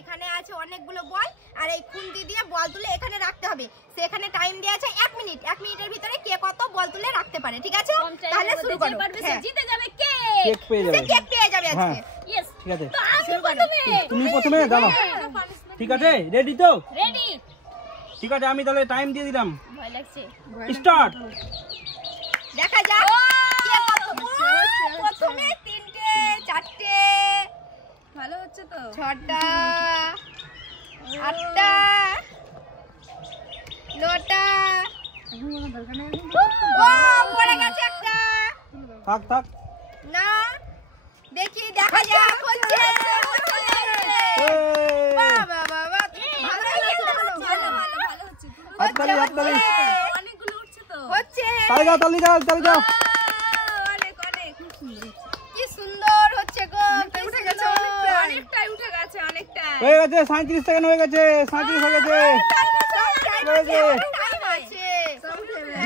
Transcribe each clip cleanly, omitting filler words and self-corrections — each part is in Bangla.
এখানে আছে অনেকগুলো বল আর এই খুন্তি দিয়ে বল তুলে এখানে রাখতে হবে। সেখানে টাইম দেয়া আছে 1 মিনিট। 1 মিনিটের ভিতরে কে কত বল তুলে রাখতে পারে, ঠিক আছে? তাহলে শুরু করো। সে জিতে যাবে কেক পেয়ে যাবে। সে কেক পেয়ে যাবে আজকে। यस ঠিক আছে। তো শুরু করো। তুমি প্রথমে দাঁড়াও। ঠিক আছে, রেডি তো? রেডি। ঠিক আছে, আমি তাহলে টাইম দিয়ে দিলাম। ভয় লাগছে। স্টার্ট। দেখা যাক কে কত প্রথমে 3টে 4টে ভালো হচ্ছে তো 6টা 8টা 9টা ও পড়ে গেছে একটা। থাক থাক না দেখি দেখা যাক হচ্ছে বাবা বাবা ভালো হচ্ছে। হাততালি হাততালি অনেকগুলো উঠছে তো হচ্ছে। তালি দাও তালি দাও তালি দাও। অনেক অনেক কি সুন্দর হচ্ছে গো। অনেকটাই উঠে গেছে অনেকটাই হয়ে গেছে 37 সেকেন্ড হয়ে গেছে 37 হয়ে গেছে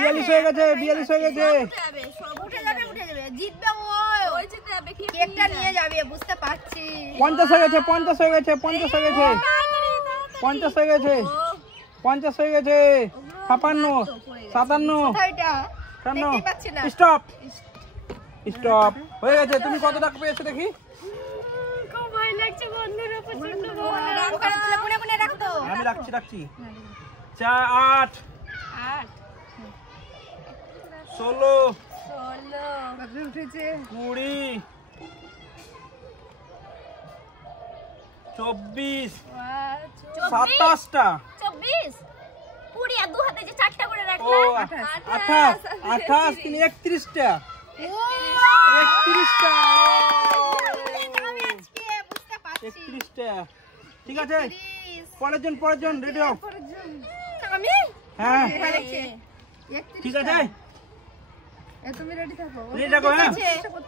42 হয়ে গেছে 42 হয়ে গেছে। উঠে যাবে জিতবে ওই জিতবে কেকটা নিয়ে যাবে বুঝতে পারছি। 50 হয়ে গেছে 50 হয়ে গেছে 50 হয়ে গেছে 50 হয়ে গেছে 50 হয়ে গেছে 56 57 স্টপ স্টপ হয়ে গেছে। তুমি কত টাকা পেয়েছো দেখি? খুব ভয় লাগছে বন্ধুরা প্রচন্ড ভয়। ওখানে তুলে কোণে কোণে রাখতো। আমি রাখছি 4 8 16 কত উঠেছে 20 24 27টা 24 পুরি আর দু হাতে যে 4টা করে ও রাখলা 28 28 3 31টা 31টা 31টা। ঠিক আছে, পরের জন রেডি হও। আমি হ্যাঁ ঠিক আছে, তুমি রেডি থাকো। রেডি থাকো। হ্যাঁ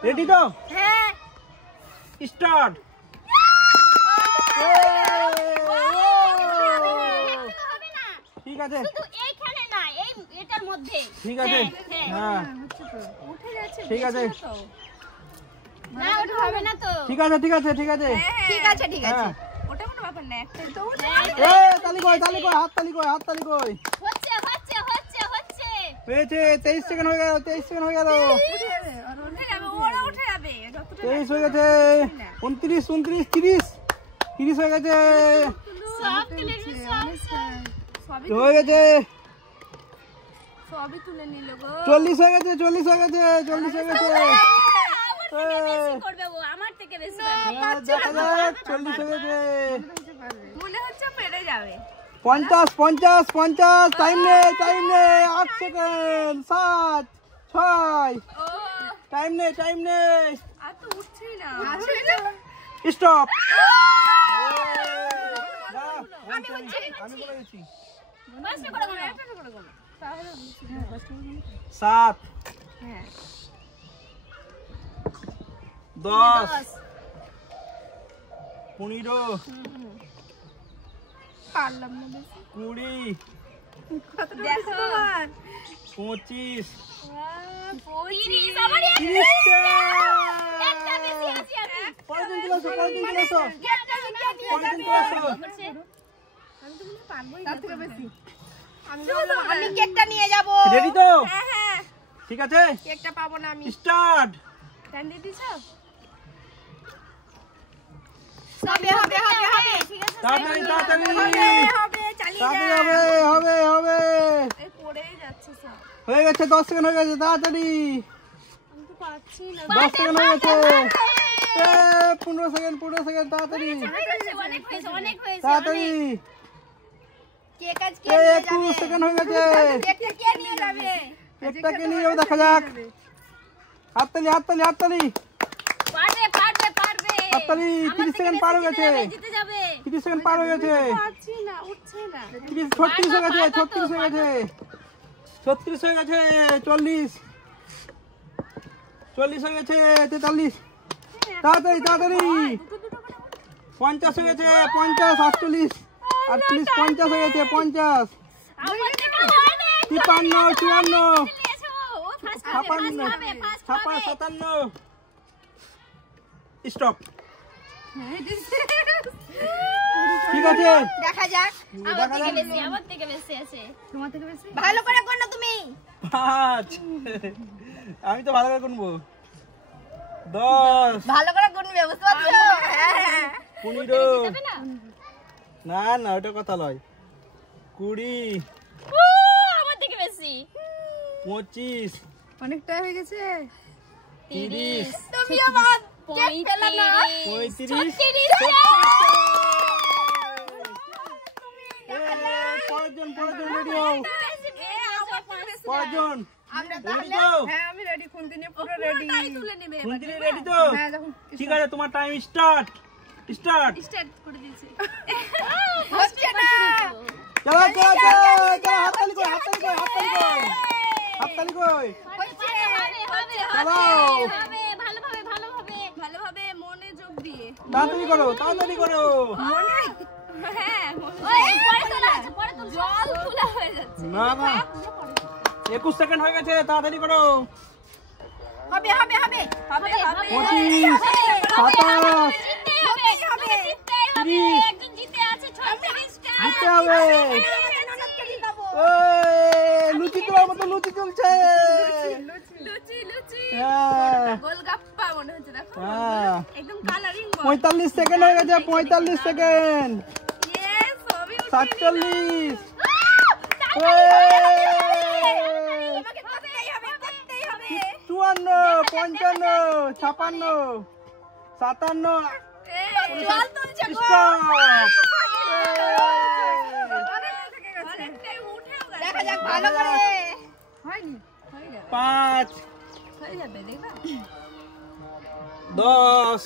রেডি তো? হ্যাঁ স্টার্ট। ঠিক আছে শুধু এইখানে না এটার মধ্যে। ঠিক আছে হ্যাঁ উঠে যাচ্ছে ঠিক আছে না ওটা হবে না তো। ঠিক আছে ঠিক আছে ঠিক আছে ঠিক আছে ঠিক আছে হ্যাঁ ওটা কোনো ব্যাপার না একটাই তো উঠে তালি কই হাত তালি কই হচ্ছে হয়েছে 23 সেকেন্ড হয়ে গেল 23 সেকেন্ড হয়ে গেল উঠে যাবে ওরা উঠে যাবে 23 হয়ে গেছে 29 30 হয়ে গেছে সব তুলে সবই হয়ে গেছে সবই তুলে নিল গো 40 হয়ে গেছে 40 হয়ে গেছে করবে ও আমার থেকে বেশি দেখা যাক 40 হয়ে গেছে মনে হচ্ছে পেরে যাবে 50 টাইম নেই 8 সেকেন্ড 7 6 টাইম নেই আর তো উঠছেই না স্টপ। আমি হচ্ছে আমি বলে দিচ্ছি বাস করে তাহলে 7 হ্যাঁ 10 15 পারলাম না বেশি 20 দেখো 25 30 আমার একটা বেশি আছে আমি পরের দিন চলে আসো আমি কেকটা নিয়ে যাব। রেডি তো? হ্যাঁ ঠিক আছে কেকটা পাবো না আমি। স্টার্ট। ক্যান্ডি দিছো? হবে ঠিক আছে তাড়াতাড়ি হবে চালিয়ে যা হবে এই পড়েই যাচ্ছে সব। হয়ে গেছে 10 সেকেন্ড হয়ে গেছে তাড়াতাড়ি আমি তো পাচ্ছি না 10 সেকেন্ড হয়ে গেছে 15 সেকেন্ড তাড়াতাড়ি অনেক হয়েছে তাড়াতাড়ি কেক আজ কে 21 সেকেন্ড হয়ে গেছে কেকটা কে নিয়ে যাবে? কেকটা কে নিয়ে যাবে দেখা যাক হাততালি পারবে হাততালি 30 সেকেন্ড পার হয়ে গেছে জিতে যাবে 30 সেকেন্ড পার হয়ে গেছে পাচ্ছি না উঠছে না 36 হয়ে গেছে 36 হয়ে গেছে 40 হয়ে গেছে 43 তাড়াতাড়ি 50 হয়ে গেছে 50 48 50 হয়ে গেছে 50 53 54 57 স্টপ ঠিক আছে দেখা যাক। আমার থেকে বেশি আছে। তোমার থেকে বেশি? ভালো করে গুনো তুমি। 5 আমি তো ভালো করে গুনবো 10 ভালো করে গুনবে, বুঝতে পারছো? হ্যাঁ। 15 না না ওটা কথা নয় 20 আমার থেকে বেশি। 25 অনেকটা হয়ে গেছে। 30 তুমি আমার কেক পেলে না। 35 পরেরজন রেডি হও পরেরজন আমরা রেডি তাহলে তো হ্যাঁ আমি রেডি, খুন্তি নিয়ে পুরো রেডি। তুলে নেবে। খুন্তি রেডি তো হ্যাঁ যখন ঠিক আছে তোমার টাইম স্টার্ট স্টার্ট করে দিয়েছে। হচ্ছে না। চলো হাততালি কই হচ্ছে। চলো ভালোভাবে মনোযোগ দিয়ে। তাড়াতাড়ি করো হ্যাঁ, পরে তো জল খোলা হয়ে যাচ্ছে। না 21 সেকেন্ড হয়ে গেছে তাড়াতাড়ি করো হবে। 25 27 30 একজন জিতে আছে 36 টা। জিততে হবে লুচি তোলার মতো লুচি চলছে লুচি হ্যাঁ গোলগাপ্পা মনে হচ্ছে, দেখো হ্যাঁ একদম কালারিং। 45 সেকেন্ড হয়ে গেছে 45 সেকেন্ড ইয়েস, সবই 47 তোমাকে করতেই হবে। 54 55 56 57 জল তুলছে গো। অনেকটাই উঠেও গেছে। দেখা যাক ভালো করে। হয়নি? 5 হয়ে যাবে, দেখবা 10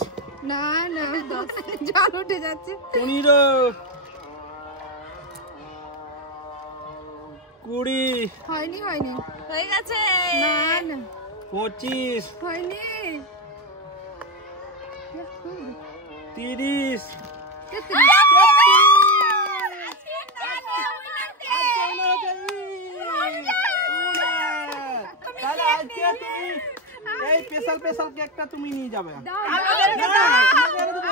না না 10 জল উঠে যাচ্ছে। 15 20 হয়নি হয়ে গেছে। না না 25 হয়নি। 30 তাহলে আজকে তুমি এই স্পেশাল কেকটা তুমি নিয়ে যাবে না, তোমাকে এনে দেবো।